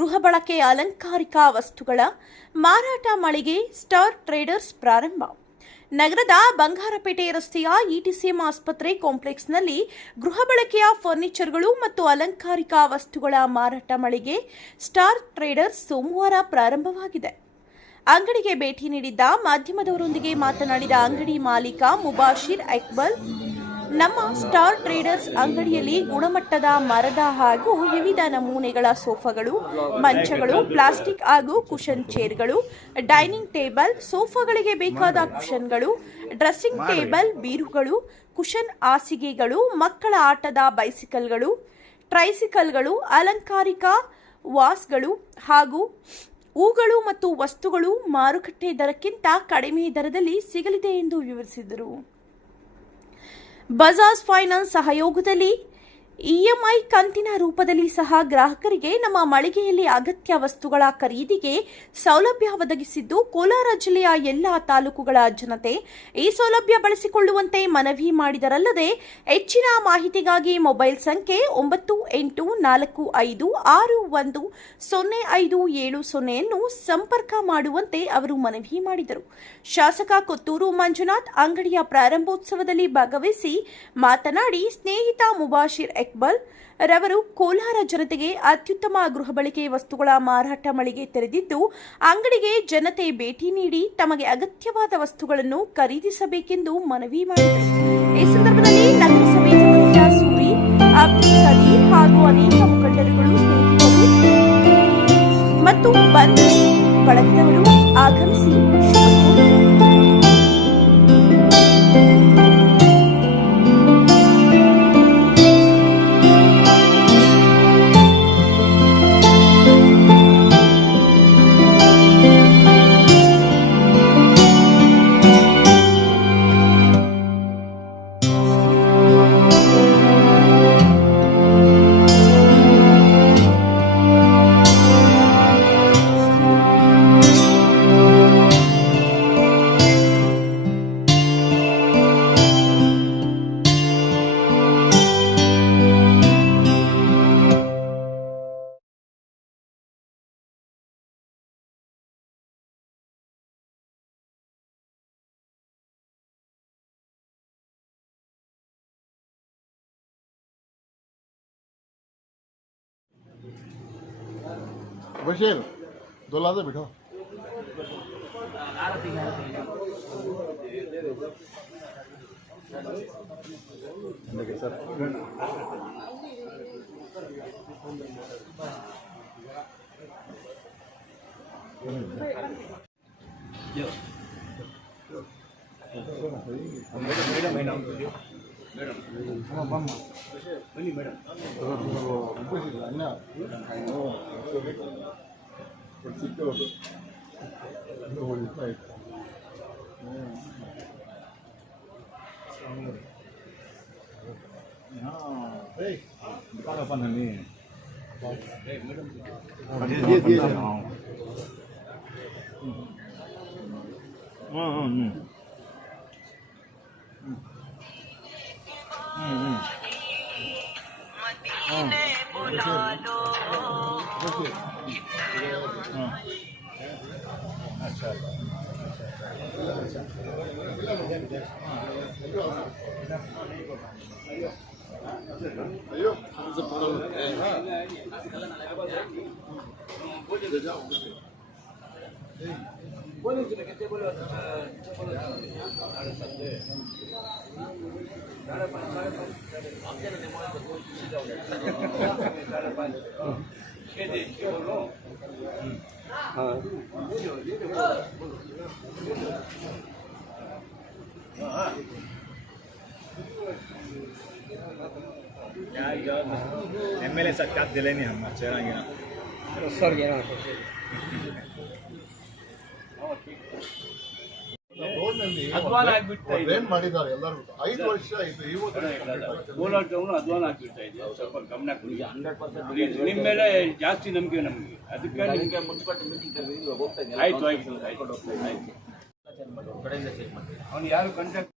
ಗೃಹ ಬಳಕೆಯ ಅಲಂಕಾರಿಕ ವಸ್ತುಗಳ ಮಾರಾಟ ಮಳಿಗೆ ಸ್ಟಾರ್ ಟ್ರೇಡರ್ಸ್ ಪ್ರಾರಂಭ. ನಗರದ ಬಂಗಾರಪೇಟೆ ರಸ್ತೆಯ ಇಟಿಸಿಎಂ ಆಸ್ಪತ್ರೆ ಕಾಂಪ್ಲೆಕ್ಸ್ನಲ್ಲಿ ಗೃಹ ಬಳಕೆಯ ಫರ್ನಿಚರ್ಗಳು ಮತ್ತು ಅಲಂಕಾರಿಕ ವಸ್ತುಗಳ ಮಾರಾಟ ಮಳಿಗೆ ಸ್ಟಾರ್ ಟ್ರೇಡರ್ಸ್ ಸೋಮವಾರ ಪ್ರಾರಂಭವಾಗಿದೆ. ಅಂಗಡಿಗೆ ಭೇಟಿ ನೀಡಿದ್ದ ಮಾಧ್ಯಮದವರೊಂದಿಗೆ ಮಾತನಾಡಿದ ಅಂಗಡಿ ಮಾಲೀಕ ಮುಬಾಶಿರ್ ಅಕ್ಬರ್, ನಮ್ಮ ಸ್ಟಾರ್ ಟ್ರೇಡರ್ಸ್ ಅಂಗಡಿಯಲ್ಲಿ ಗುಣಮಟ್ಟದ ಮರದ ಹಾಗೂ ವಿವಿಧ ನಮೂನೆಗಳ ಸೋಫಾಗಳು, ಮಂಚಗಳು, ಪ್ಲಾಸ್ಟಿಕ್ ಹಾಗೂ ಕುಶನ್ ಚೇರ್ಗಳು, ಡೈನಿಂಗ್ ಟೇಬಲ್, ಸೋಫಾಗಳಿಗೆ ಬೇಕಾದ ಕುಶನ್ಗಳು, ಡ್ರೆಸ್ಸಿಂಗ್ ಟೇಬಲ್, ಬೀರುಗಳು, ಕುಶನ್ ಹಾಸಿಗೆಗಳು, ಮಕ್ಕಳ ಆಟದ ಬೈಸಿಕಲ್ಗಳು, ಟ್ರೈಸಿಕಲ್ಗಳು, ಅಲಂಕಾರಿಕ ವಾಸ್ಗಳು ಹಾಗೂ ಹೂಗಳು ಮತ್ತು ವಸ್ತುಗಳು ಮಾರುಕಟ್ಟೆ ದರಕ್ಕಿಂತ ಕಡಿಮೆ ದರದಲ್ಲಿ ಸಿಗಲಿದೆ ಎಂದು ವಿವರಿಸಿದರು. ಬಜಾಜ್ ಫೈನಾನ್ಸ್ ಸಹಯೋಗದಲ್ಲಿ ಇಎಂಐ ಕಂತಿನ ರೂಪದಲ್ಲಿ ಸಹ ಗ್ರಾಹಕರಿಗೆ ನಮ್ಮ ಮಳಿಗೆಯಲ್ಲಿ ಅಗತ್ಯ ವಸ್ತುಗಳ ಖರೀದಿಗೆ ಸೌಲಭ್ಯ ಒದಗಿಸಿದ್ದು, ಕೋಲಾರ ಜಿಲ್ಲೆಯ ಎಲ್ಲಾ ತಾಲೂಕುಗಳ ಜನತೆ ಈ ಸೌಲಭ್ಯ ಬಳಸಿಕೊಳ್ಳುವಂತೆ ಮನವಿ ಮಾಡಿದರಲ್ಲದೆ, ಹೆಚ್ಚಿನ ಮಾಹಿತಿಗಾಗಿ ಮೊಬೈಲ್ ಸಂಖ್ಯೆ 9845610570 ಸಂಪರ್ಕ ಮಾಡುವಂತೆ ಅವರು ಮನವಿ ಮಾಡಿದರು. ಶಾಸಕ ಕೊತ್ತೂರು ಮಂಜುನಾಥ್ ಅಂಗಡಿಯ ಪ್ರಾರಂಭೋತ್ಸವದಲ್ಲಿ ಭಾಗವಹಿಸಿ ಮಾತನಾಡಿ, ಸ್ನೇಹಿತ ಮುಬಾಶಿರ್ ಅಕ್ಬರ್ ರವರು ಕೋಲಾರ ಜನತೆಗೆ ಅತ್ಯುತ್ತಮ ಗೃಹ ಬಳಕೆ ವಸ್ತುಗಳ ಮಾರಾಟ ಮಳಿಗೆ ತೆರೆದಿದ್ದು, ಅಂಗಡಿಗೆ ಜನತೆ ಭೇಟಿ ನೀಡಿ ತಮಗೆ ಅಗತ್ಯವಾದ ವಸ್ತುಗಳನ್ನು ಖರೀದಿಸಬೇಕೆಂದು ಮನವಿ ಮಾಡಿದರು. ಈ ಸಂದರ್ಭದಲ್ಲಿ ನಗರಸಭೆ ಸದಸ್ಯ ಸೂರಿ, ಅಬ್ದುಲ್ ಕದೀರ್ ಹಾಗೂ ಅನೇಕ ಮುಖಂಡರುಗಳು, ಸ್ನೇಹಿತರು ಮತ್ತು ಬಂಧು ಬಳಗದವರು ಆಗಮಿಸಿ बशीर दोला से बैठो। सर एमएलए सरकार दिले नहीं हम चेहरा गिना सर गिना ರೋಡ್ನಲ್ಲಿ ಅಧ್ವಾನ ಆಗ್ಬಿಡ್ತಾ ಇದೆ. ಏನ್ ಮಾಡಿದ್ದಾರೆ ಎಲ್ಲರೂ 5 ವರ್ಷ ಆಯ್ತು. ಇವತ್ತು ಕೋಲಾರ ಟೌನ್ ಅಧ್ವಾನ ಆಗ್ಬಿಡ್ತಾ ಇದೆ. ಸ್ವಲ್ಪ ಗಮನ ಕೊಡಿ. 100% ನಿಮ್ಮ ಮೇಲೆ ಜಾಸ್ತಿ ನಂಬಿಕೆ ನಮಗೆ. ಅದಕ್ಕೆ ನಿಮಗೆ ಮುನ್ಸಿಪಾಲಿಟಿ ಮೀಟಿಂಗ್ ಕರೆದಿದ್ದು ಹೋಗ್ತಾ ಇದ್ದೀನಿ. ಆಯ್ತು ಕಡೆಯಿಂದ ಚೆಕ್ ಮಾಡಿ. ಅವನು ಯಾರು ಕಾಂಟ್ಯಾಕ್ಟ್